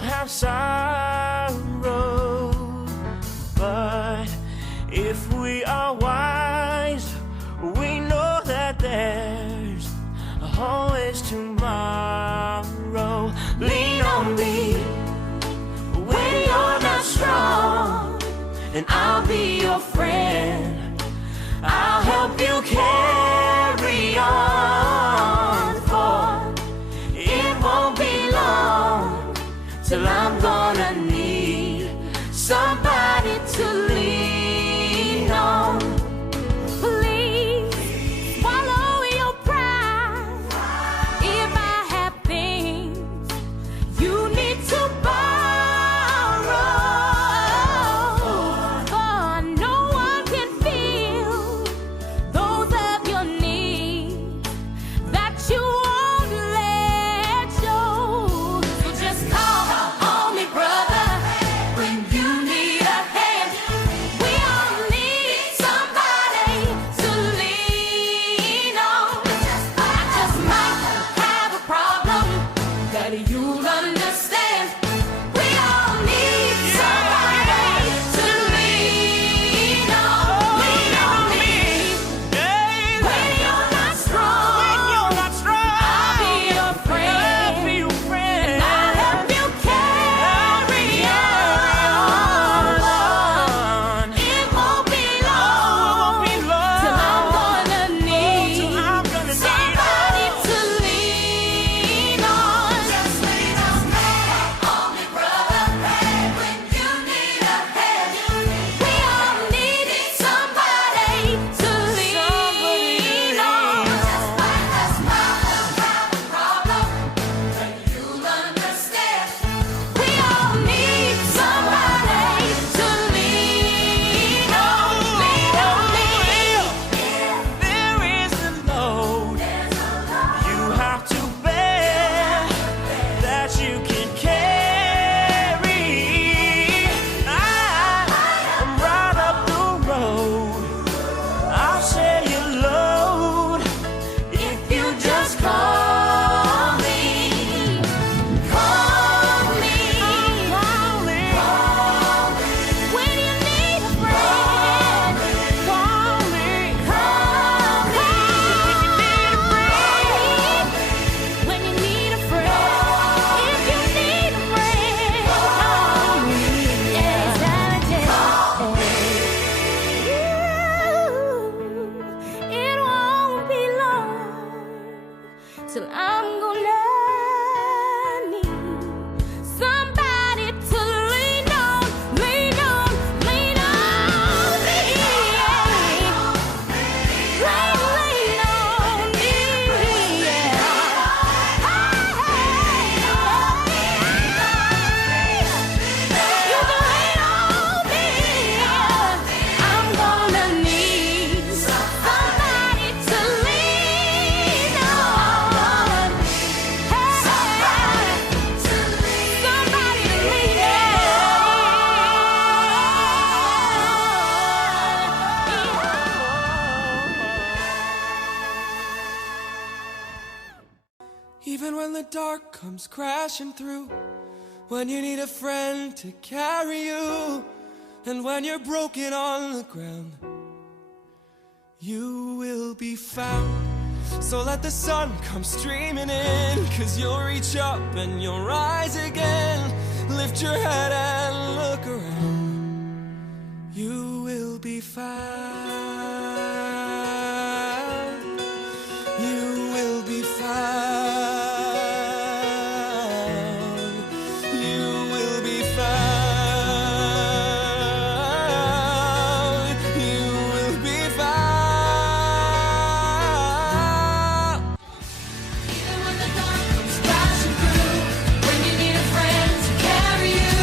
have sorrow, but if we are wise, we know that there's always tomorrow. Lean on me when you're not strong, and I'll be your friend. I'll help you carry on, for it won't be long till I'm gonna need somebody to lean on. Please swallow your pride. If I have things you need to borrow, for no one can feel those of your needs that you won't let show. So just call on me, brother, when you need a hand. We all need somebody to lean on. I just might have a problem that you'll understand. We all need somebody to lean on. Lean on me when you're not strong. I'll be your friend, and I'll help you carry on. It won't be long till I'm gonna need somebody to lean on. Just lean on me, brother, when you need a hand. We all need somebody to lean on. Just like a smile have a problem that you'll understand. We all need somebody to lean on. Lean on me. There is a load you have to bear that you can carry. I'm right up the road. I'll share your load if you just call me. Call me. When you need a friend. Call me. When you need a friend. If you need a friend. Call me. It won't be long till I'm gonna need somebody to lean on, lean on, lean on me. Lean on me. You can lean on me. I'm gonna need somebody to lean on. Somebody to lean on. Even when the dark comes crashing through, when you need a friend to carry you, and when you're broken on the ground, you will be found. So let the sun come streaming in, 'cause you'll reach up and you'll rise again. Lift your head and look around. You will be found. You will be found. You will be found. You will be found. Even when the dark comes crashing through, when you need a friend to carry you,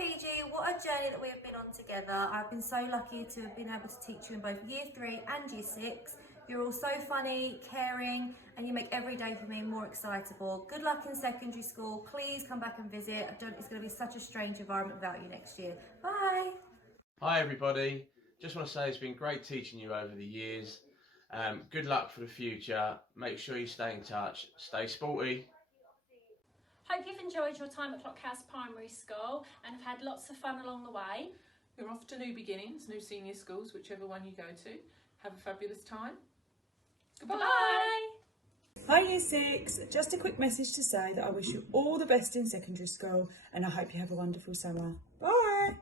Fiji, what a journey that we've been on together. I've been so lucky to have been able to teach you in both Year 3 and Year 6. You're all so funny, caring, and you make every day for me more excitable. Good luck in secondary school. Please come back and visit. It's going to be such a strange environment without you next year. Bye. Hi everybody, just want to say it's been great teaching you over the years. Good luck for the future, make sure you stay in touch, stay sporty. Hope you've enjoyed your time at Clockhouse Primary School and have had lots of fun along the way. We're off to new beginnings, new senior schools, whichever one you go to. Have a fabulous time. Goodbye. Bye. Hi Year 6, just a quick message to say that I wish you all the best in secondary school and I hope you have a wonderful summer. Bye!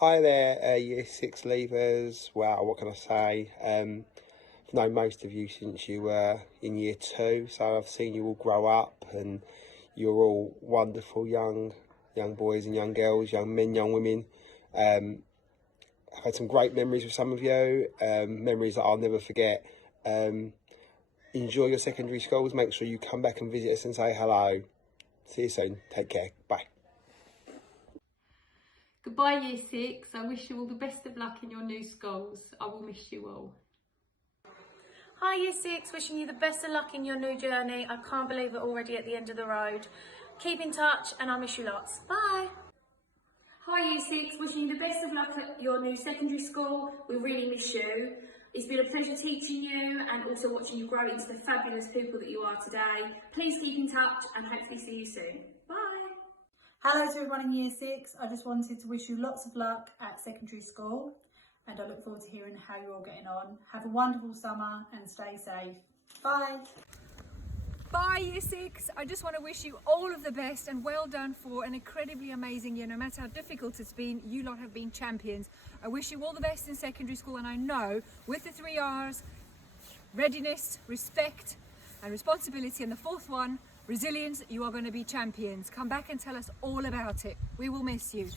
Hi there, Year 6 leavers. Wow, what can I say? I've known most of you since you were in Year 2, so I've seen you all grow up and you're all wonderful young boys and young girls, young men, young women. I've had some great memories with some of you, memories that I'll never forget. Enjoy your secondary schools, make sure you come back and visit us and say hello. See you soon, take care, bye. Goodbye Year 6, I wish you all the best of luck in your new schools. I will miss you all. Hi Year 6, wishing you the best of luck in your new journey. I can't believe we're already at the end of the road. Keep in touch and I'll miss you lots. Bye. Hi Year 6, wishing you the best of luck at your new secondary school. We really miss you. It's been a pleasure teaching you and also watching you grow into the fabulous people that you are today. Please keep in touch and hopefully see you soon. Bye. Hello to everyone in Year 6. I just wanted to wish you lots of luck at secondary school and I look forward to hearing how you're all getting on. Have a wonderful summer and stay safe. Bye. Bye Year 6. I just want to wish you all of the best and well done for an incredibly amazing year. No matter how difficult it's been, you lot have been champions. I wish you all the best in secondary school and I know with the 3 R's, readiness, respect and responsibility, and the 4th one, resilience, you are going to be champions. Come back and tell us all about it. We will miss you.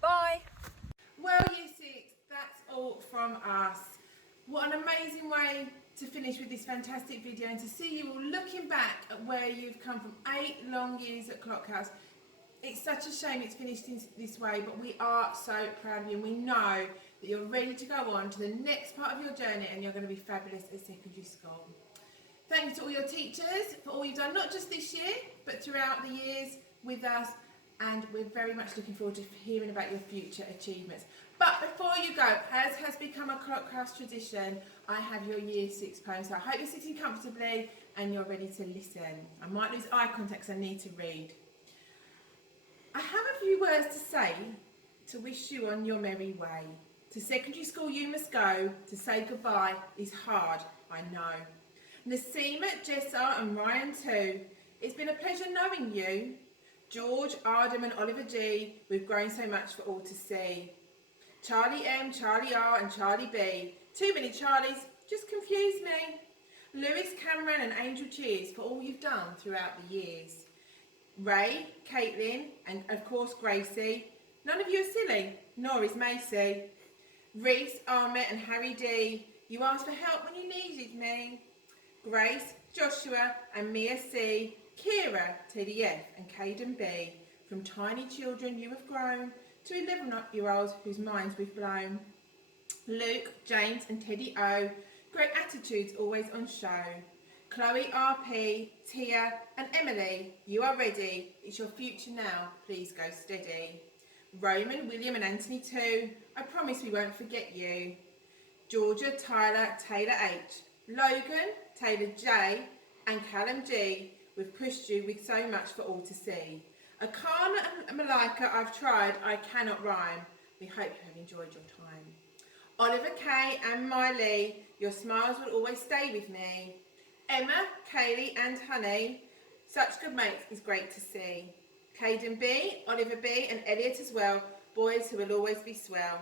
Bye. Well, Year 6, that's all from us. What an amazing way to finish with this fantastic video and to see you all looking back at where you've come from 8 long years at Clockhouse. It's such a shame it's finished in this way, but we are so proud of you and we know that you're ready to go on to the next part of your journey and you're going to be fabulous at secondary school. Thanks to all your teachers for all you've done, not just this year, but throughout the years with us, and we're very much looking forward to hearing about your future achievements. But before you go, as has become a Clockhouse tradition, I have your Year 6 poem, so I hope you're sitting comfortably and you're ready to listen. I might lose eye contact because I need to read. I have a few words to say to wish you on your merry way. To secondary school you must go, to say goodbye is hard, I know. Nasima, Jessa and Ryan too, it's been a pleasure knowing you. George, Ardem and Oliver G, we've grown so much for all to see. Charlie M, Charlie R and Charlie B, too many Charlies, just confuse me. Lewis, Cameron and Angel, cheers for all you've done throughout the years. Ray, Caitlin and of course Gracie, none of you are silly, nor is Macy. Reese, Ahmet and Harry D, you asked for help when you needed me. Grace, Joshua and Mia C, Kira, Teddy F and Caden B, from tiny children you have grown to 11-year-olds whose minds we've blown. Luke, James and Teddy O, great attitudes always on show. Chloe, RP, Tia and Emily, you are ready, it's your future now, please go steady. Roman, William and Anthony too, I promise we won't forget you. Georgia, Tyler, Taylor H, Logan, Taylor J and Callum G, we've pushed you with so much for all to see. Akana and Malika, I've tried, I cannot rhyme. We hope you have enjoyed your time. Oliver K and Miley, your smiles will always stay with me. Emma, Kaylee and Honey, such good mates is great to see. Caden B, Oliver B and Elliot as well, boys who will always be swell.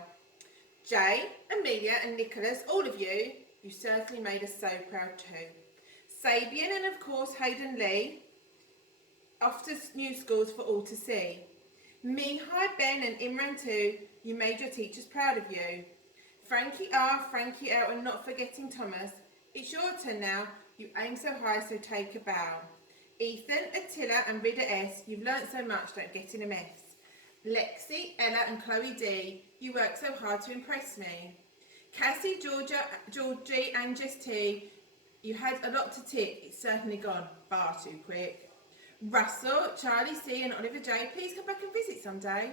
Jay, Amelia and Nicholas, all of you, you certainly made us so proud too. Sabian and of course Hayden Lee, off to new schools for all to see. Mihai, Ben and Imran too, you made your teachers proud of you. Frankie R, Frankie L and not forgetting Thomas, it's your turn now, you aim so high so take a bow. Ethan, Attila and Rida S, you've learnt so much, don't get in a mess. Lexi, Ella and Chloe D, you work so hard to impress me. Cassie, Georgie and Jess T, you had a lot to tick, it's certainly gone far too quick. Russell, Charlie C and Oliver J, please come back and visit someday.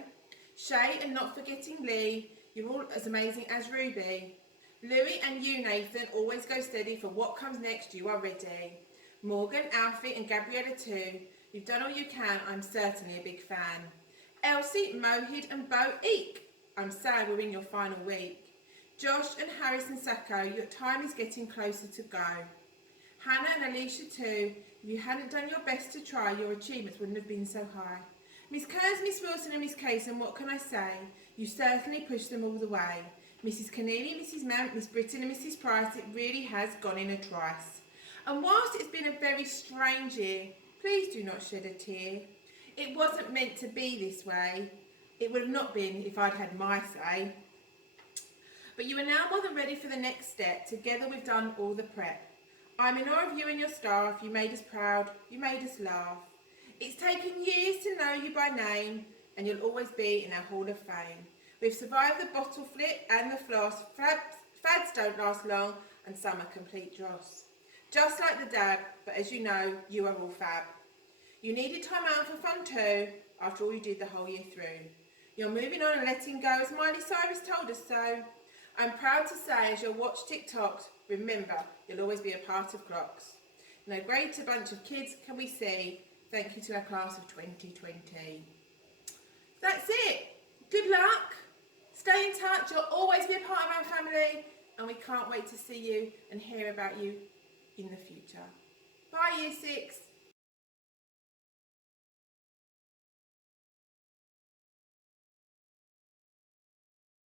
Shay and not forgetting Lee, you're all as amazing as Ruby. Louie and you, Nathan, always go steady for what comes next, you are ready. Morgan, Alfie and Gabriella too, you've done all you can, I'm certainly a big fan. Elsie, Mohid and Bo Eek, I'm sad we're in your final week. Josh and Harrison Sacco, your time is getting closer to go. Hannah and Alicia too, if you hadn't done your best to try, your achievements wouldn't have been so high. Miss Kearns, Miss Wilson and Miss Kaysen, what can I say? You certainly pushed them all the way. Mrs Keneally, Mrs Mount, Miss Britton and Mrs Price, it really has gone in a trice. And whilst it's been a very strange year, please do not shed a tear. It wasn't meant to be this way. It would have not been if I'd had my say. But you are now more than ready for the next step. Together we've done all the prep. I'm in awe of you and your staff. You made us proud. You made us laugh. It's taken years to know you by name, and you'll always be in our Hall of Fame. We've survived the bottle flip and the floss. Fads don't last long, and some are complete dross. Just like the dad, but as you know, you are all fab. You needed time out for fun too, after all you did the whole year through. You're moving on and letting go, as Miley Cyrus told us so. I'm proud to say, as you'll watch TikToks, remember, you'll always be a part of clocks. No greater bunch of kids can we see. Thank you to our class of 2020. That's it. Good luck. Stay in touch. You'll always be a part of our family, and we can't wait to see you and hear about you in the future. Bye, Year 6.